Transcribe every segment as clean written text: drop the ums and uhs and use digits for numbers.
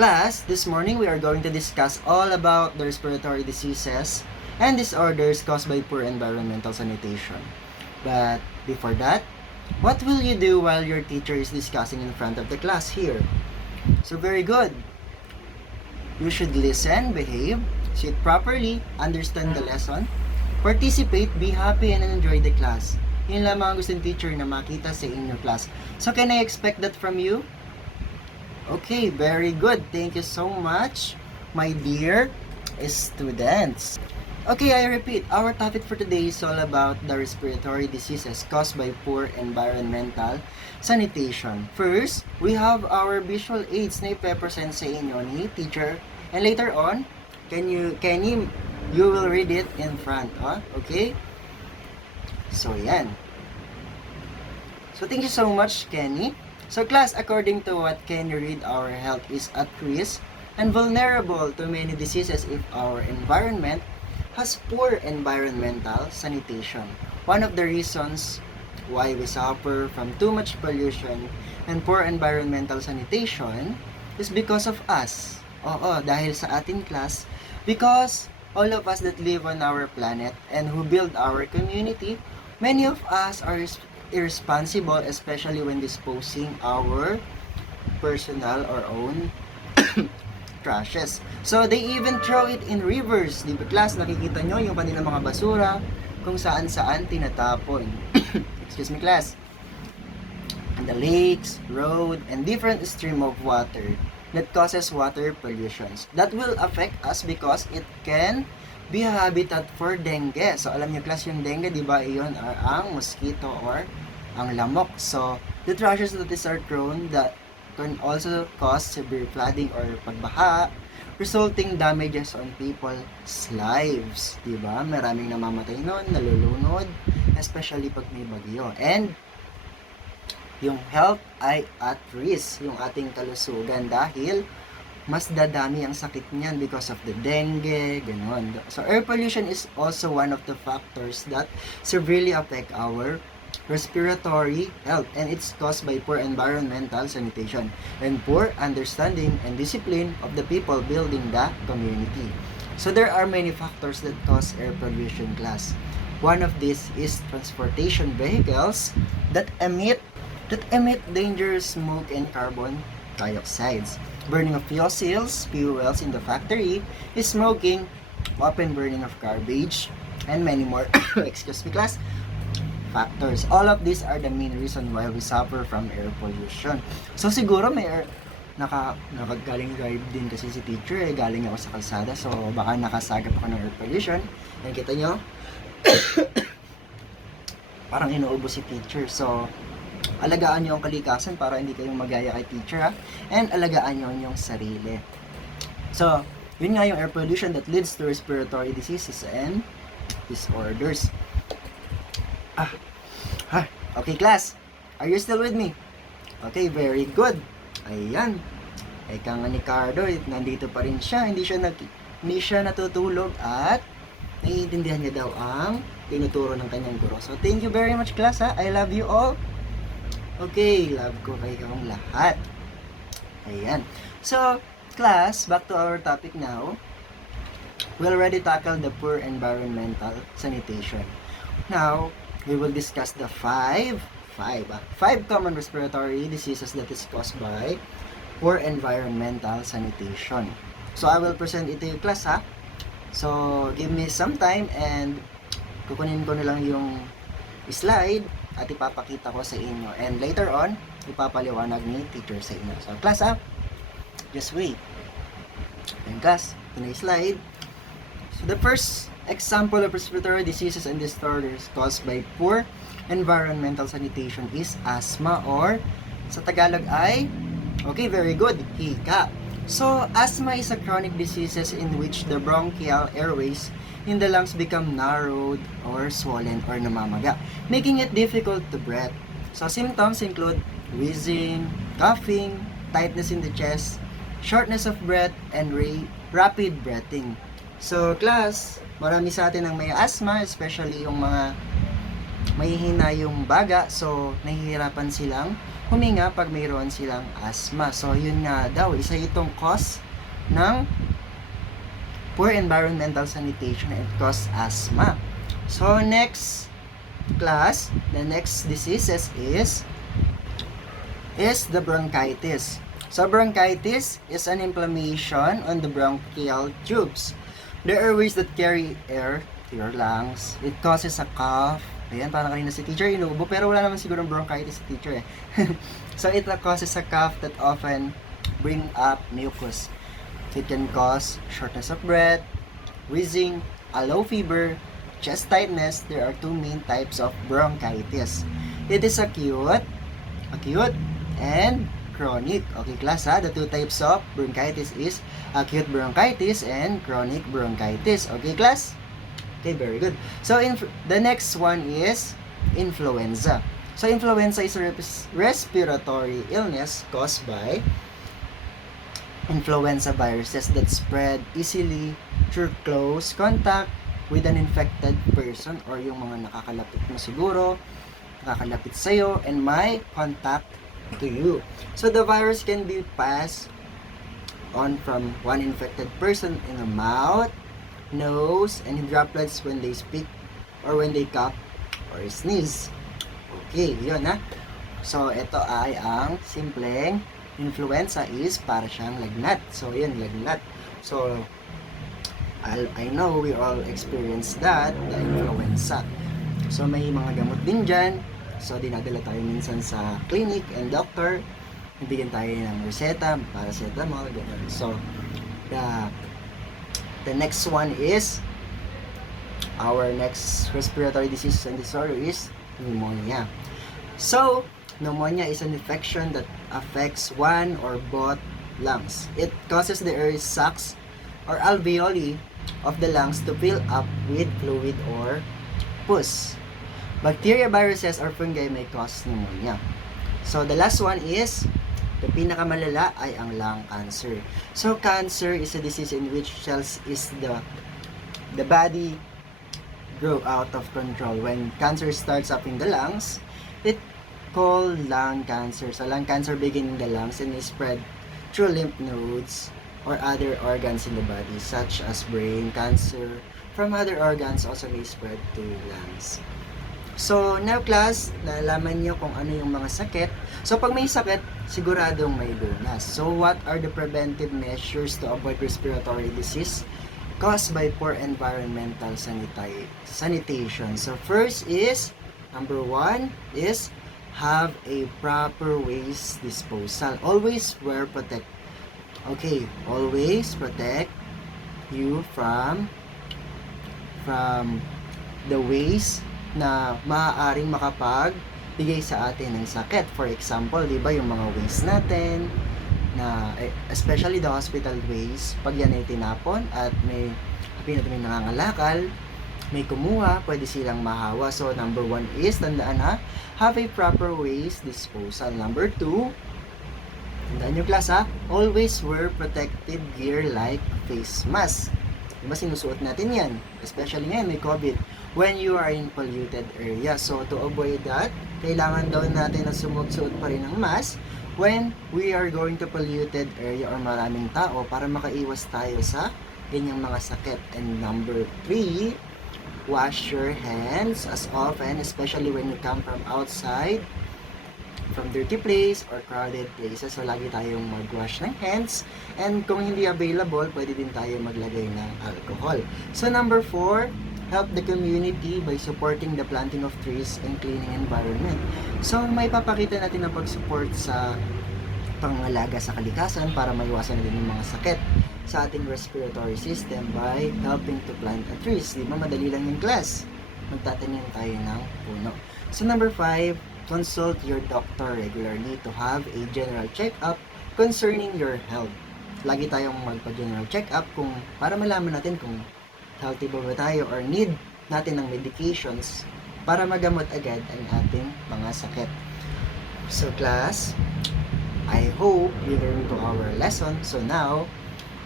Class, this morning we are going to discuss all about the respiratory diseases and disorders caused by poor environmental sanitation. But before that, what will you do while your teacher is discussing in front of the class here? So very good. You should listen, behave, sit properly, understand the lesson, participate, be happy, and enjoy the class. Yun lamang ang gusto ng teacher na makita sa inyong class. So can I expect that from you? Okay, very good. Thank you so much, my dear students. Okay, I repeat, our topic for today is all about the respiratory diseases caused by poor environmental sanitation. First, we have our visual aids na ipepresent sa inyo ni teacher. And later on, you will read it in front. Okay? So, yan. So, thank you so much, Kenny. So class, according to what Kenny read, our health is at risk and vulnerable to many diseases if our environment has poor environmental sanitation. One of the reasons why we suffer from too much pollution and poor environmental sanitation is because of us. Dahil sa ating class, because all of us that live on our planet and who build our community, many of us are irresponsible, especially when disposing our personal or own trashes. So, they even throw it in rivers. Di ba, class? Nakikita nyo yung kanilang mga basura kung saan-saan tinatapon. Excuse me, class. And the lakes, road, and different stream of water that causes water pollutions. That will affect us because it can be a habitat for dengue. So, alam niyo, class, yung dengue, di ba, iyon ang mosquito or ang lamok. So, the trashes that are thrown that can also cause severe flooding or pagbaha, resulting damages on people's lives. Diba? Maraming namamatay nun, nalulunod, especially pag may bagyo. And, yung health ay at risk, yung ating kalusugan dahil mas dadami ang sakit niyan because of the dengue, ganon. So, air pollution is also one of the factors that severely affect our respiratory health, and it's caused by poor environmental sanitation and poor understanding and discipline of the people building the community. So there are many factors that cause air pollution, class. One of these is transportation vehicles that emit dangerous smoke and carbon dioxides. Burning of fuels in the factory, smoking, open burning of garbage, and many more. Excuse me, class. Factors. All of these are the main reason why we suffer from air pollution. So siguro may nakagaling drive din kasi si teacher galing ako sa kalsada, so baka nakasagap ako ng air pollution. Yan, kita nyo parang inuubo si teacher. So alagaan nyo ang kalikasan para hindi kayong magaya kay teacher, and alagaan nyo yung sarili. So yun nga yung air pollution that leads to respiratory diseases and disorders. Okay, class. Are you still with me? Okay, very good. Ayan. Eka nga ni Cardo, nandito pa rin siya. Hindi siya natutulog at naiintindihan niya daw ang tinuturo ng kanyang guro. So, thank you very much, class, ha? I love you all. Okay, love ko kayong lahat. Ayan. So, class, back to our topic now. We already tackled the poor environmental sanitation. Now, we will discuss the five common respiratory diseases that is caused by poor environmental sanitation. So, I will present it to you, class, ha? So, give me some time and kukunin ko na lang yung slide at ipapakita ko sa inyo. And later on, ipapaliwanag ni teacher sa inyo. So, class, ha? Just wait. And class, ito na yung slide. So, the first example of respiratory diseases and disorders caused by poor environmental sanitation is asthma, or sa Tagalog ay, okay, very good, hika. So, asthma is a chronic disease in which the bronchial airways in the lungs become narrowed or swollen or namamaga, making it difficult to breathe. So, symptoms include wheezing, coughing, tightness in the chest, shortness of breath, and rapid breathing. So, class, marami sa atin ang may asthma, especially yung mga mahihina yung baga, so nahihirapan silang huminga pag mayroon silang asthma. So, yun nga daw, isa itong cause ng poor environmental sanitation and cause asthma. So, next class, the next diseases is the bronchitis. So, bronchitis is an inflammation on the bronchial tubes, the airways that carry air to your lungs. It causes a cough. Ayan, parang kanina si teacher inuubo, pero wala naman siguro bronchitis si teacher eh. So, it causes a cough that often bring up mucus. So, it can cause shortness of breath, wheezing, a low fever, chest tightness. There are two main types of bronchitis. It is acute, and chronic. Okay, class ha? The two types of bronchitis is acute bronchitis and chronic bronchitis. Okay, class? Okay, very good. So, the next one is influenza. So, influenza is a respiratory illness caused by influenza viruses that spread easily through close contact with an infected person or yung mga nakakalapit mo siguro, nakakalapit sa'yo, and may contact to you. So, the virus can be passed on from one infected person in the mouth, nose, and in droplets when they speak or when they cough or sneeze. Okay, yun ha. So, ito ay ang simpleng influenza is para siyang lagnat. So, yun, lagnat. So, I know we all experience that, the influenza. So, may mga gamot din dyan. So, dinadala tayo minsan sa clinic and doctor. Bigyan tayo ng reseta, paracetamol, gano'n. So, the next one is, our next respiratory disease and disorder is pneumonia. So, pneumonia is an infection that affects one or both lungs. It causes the air sacs or alveoli of the lungs to fill up with fluid or pus. Bacteria, viruses, or fungi may cause pneumonia. So, the last one is, the pinakamalala ay ang lung cancer. So, cancer is a disease in which cells is the body grow out of control. When cancer starts up in the lungs, it called lung cancer. So, lung cancer begin in the lungs and is spread through lymph nodes or other organs in the body, such as brain cancer. From other organs also may spread to lungs. So, now class, nalaman nyo kung ano yung mga sakit. So, pag may sakit, siguradong may lunas. So, what are the preventive measures to avoid respiratory disease caused by poor environmental sanitation? So, first is, number one is, have a proper waste disposal. Always wear protect. Okay, always protect you from the waste na maaaring makapagbigay sa atin ng sakit. For example, di ba yung mga waste natin, na especially the hospital waste, pag yan ay tinapon at may nangangalakal, may kumuha, pwede silang mahawa. So, number one is, tandaan ha, have a proper waste disposal. Number two, tandaan nyo class ha, always wear protective gear like face mask. Diba sinusuot natin yan, especially ngayon may COVID, when you are in polluted area. So, to avoid that, kailangan daw natin na sumuot pa rin ng mask when we are going to polluted area or maraming tao para makaiwas tayo sa ganyang mga sakit. And number 3, wash your hands as often, especially when you come from outside, from dirty place or crowded places. So, lagi tayong mag-wash ng hands. And kung hindi available, pwede din tayo maglagay ng alcohol. So, number 4, help the community by supporting the planting of trees and cleaning environment. So, may papakita natin ng pag-support sa pangalaga sa kalikasan para maiwasan din yung mga sakit sa ating respiratory system by helping to plant a trees. Di ba, madali lang yung class. Magtatanim tayo ng puno. So, number 5, consult your doctor regularly to have a general check-up concerning your health. Lagi tayong magpa-general check-up para malaman natin kung healthy ba tayo or need natin ng medications para magamot agad ang ating mga sakit. So class, I hope you learned to our lesson. So now,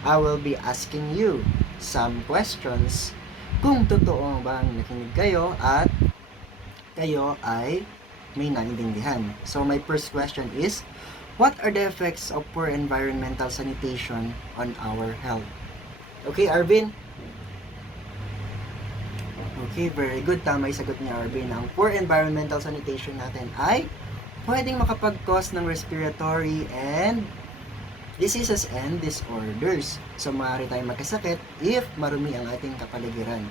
I will be asking you some questions kung totoo bang nakinig kayo at kayo ay may naiintindihan. So my first question is, what are the effects of poor environmental sanitation on our health? Okay, Arvin? Okay, very good. Tama yung sagot niya, Arvin. Ang poor environmental sanitation natin ay pwedeng makapag-cause ng respiratory and diseases and disorders. So, maaari tayong magkasakit if marumi ang ating kapaligiran.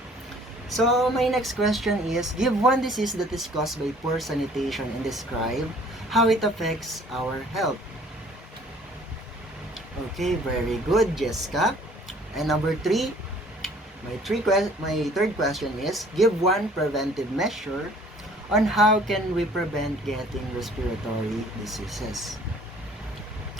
So, my next question is, give one disease that is caused by poor sanitation and describe how it affects our health. Okay, very good, Jessica. And number 3, my third question is, give one preventive measure on how can we prevent getting respiratory diseases.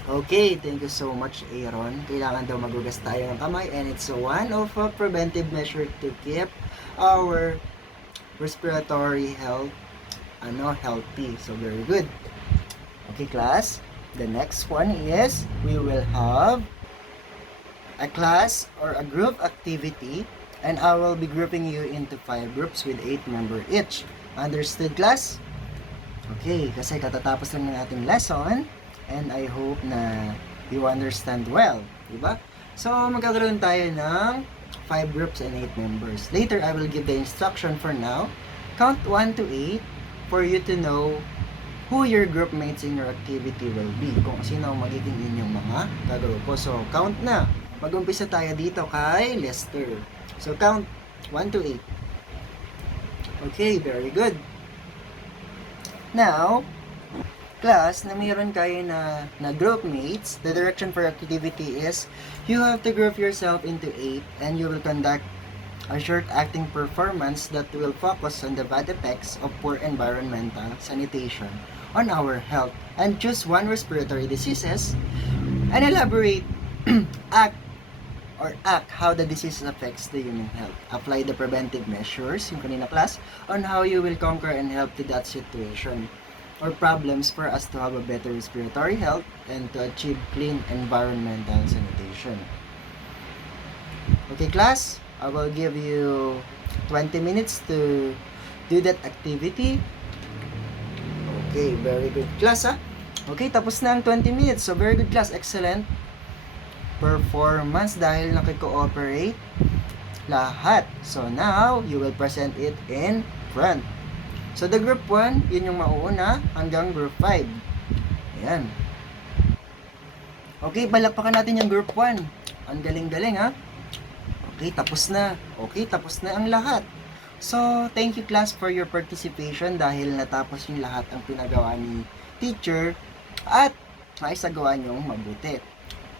Okay, thank you so much, Aaron. Kailangan daw magugas tayo ng kamay and it's one of a preventive measure to keep our respiratory health healthy. So very good. Okay, class. The next one is we will have a class or a group activity and I will be grouping you into 5 groups with 8 members each. Understood, class? Okay, kasi katatapos lang ng ating lesson and I hope na you understand well, diba? So, magkakaroon tayo ng 5 groups and 8 members. Later, I will give the instruction. For now, count 1 to 8 for you to know who your group mates in your activity will be. Kung sino ang magiging inyong mga kagrupo. So, count na. Mag-umpisa tayo dito kay Lester. So, count 1 to 8. Okay, very good. Now, class, na mayroon kayo na group mates, the direction for activity is, you have to group yourself into 8 and you will conduct a short acting performance that will focus on the bad effects of poor environmental sanitation on our health and choose one respiratory diseases and elaborate act how the disease affects the human health. Apply the preventive measures, yung kanina class, on how you will conquer and help to that situation or problems for us to have a better respiratory health and to achieve clean environmental sanitation. Okay, class, I will give you 20 minutes to do that activity. Okay, very good, class, ha? Okay, tapos na ang 20 minutes. So, very good, class. Excellent performance dahil nakikooperate lahat. So, now, you will present it in front. So, the group 1, yun yung mauuna hanggang group 5. Ayan. Okay, balakpakan natin yung group 1. Ang galing-galing, ha? Okay, tapos na. Okay, tapos na ang lahat. So, thank you class for your participation dahil natapos yung lahat ang pinagawa ni teacher at maisagawa niyong mabuti.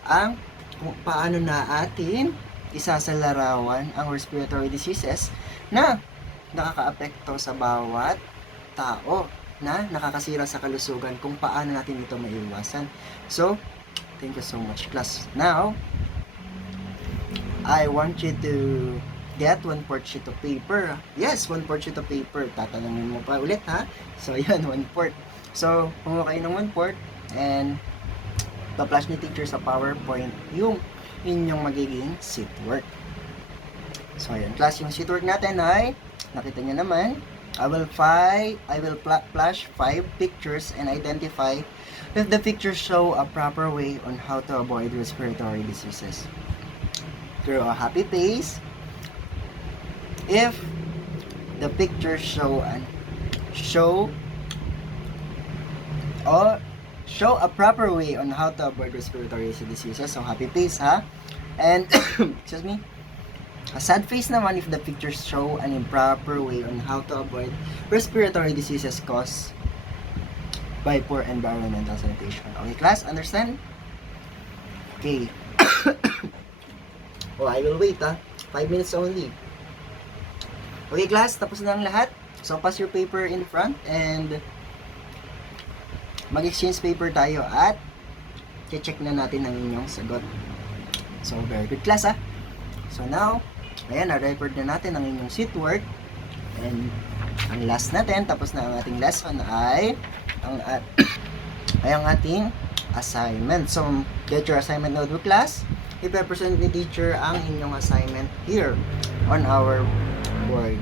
Ang kung paano na atin isasalarawan ang respiratory diseases na nakakaapekto sa bawat tao na nakakasira sa kalusugan, kung paano natin ito maiiwasan. So, thank you so much class. Now, I want you to get 1/4 sheet of paper. Yes, 1/4 sheet of paper. Tatanungin mo pa ulit, ha? So, yan, 1/4. So, kumuha kayo ng 1/4 and pa-flash ni teacher sa PowerPoint yung inyong magiging sheet work. So, ayan, class, yung sheet work natin ay, nakita nyo naman, I will flash 5 pictures and identify if the pictures show a proper way on how to avoid respiratory diseases. Draw a happy face if the pictures show a proper way on how to avoid respiratory diseases. So, happy face, ha? And, excuse me, a sad face naman if the pictures show an improper way on how to avoid respiratory diseases caused by poor environmental sanitation. Okay, class? Understand? Okay. Oh, I will wait, ha? 5 minutes only. Okay, class? Tapos na ang lahat. So, pass your paper in front and mag-exchange paper tayo at check na natin ang inyong sagot. So, very good class, ha? So, now, ayan, na-record na natin ang inyong sheet work. And, ang last natin, tapos na ang ating lesson ay ang ating assignment. So, get your assignment notebook, class. Ipe-present ni teacher ang inyong assignment here on our board.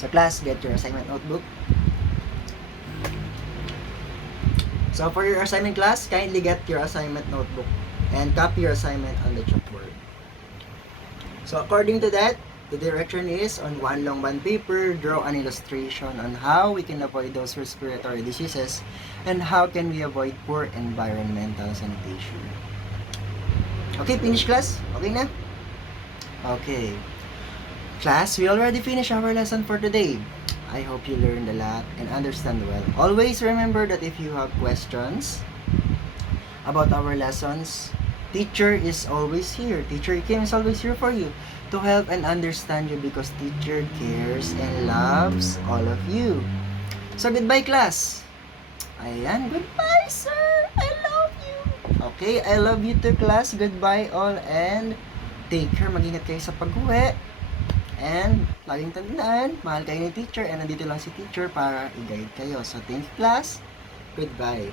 So, class, get your assignment notebook. So for your assignment class, kindly get your assignment notebook and copy your assignment on the chalkboard. So according to that, the direction is on one long bond paper, draw an illustration on how we can avoid those respiratory diseases and how can we avoid poor environmental sanitation. Okay, finish class? Okay na? Okay. Class, we already finished our lesson for today. I hope you learned a lot and understand well. Always remember that if you have questions about our lessons, teacher is always here. Teacher Kim is always here for you to help and understand you because teacher cares and loves all of you. So goodbye class. Ayan, goodbye sir. I love you. Okay, I love you too class. Goodbye all and take care. Mag-ingat kayo sa pag-uwi. And laging tandaan, mahal kayo ni teacher and nandito lang si teacher para i-guide kayo. So thank you class. Goodbye.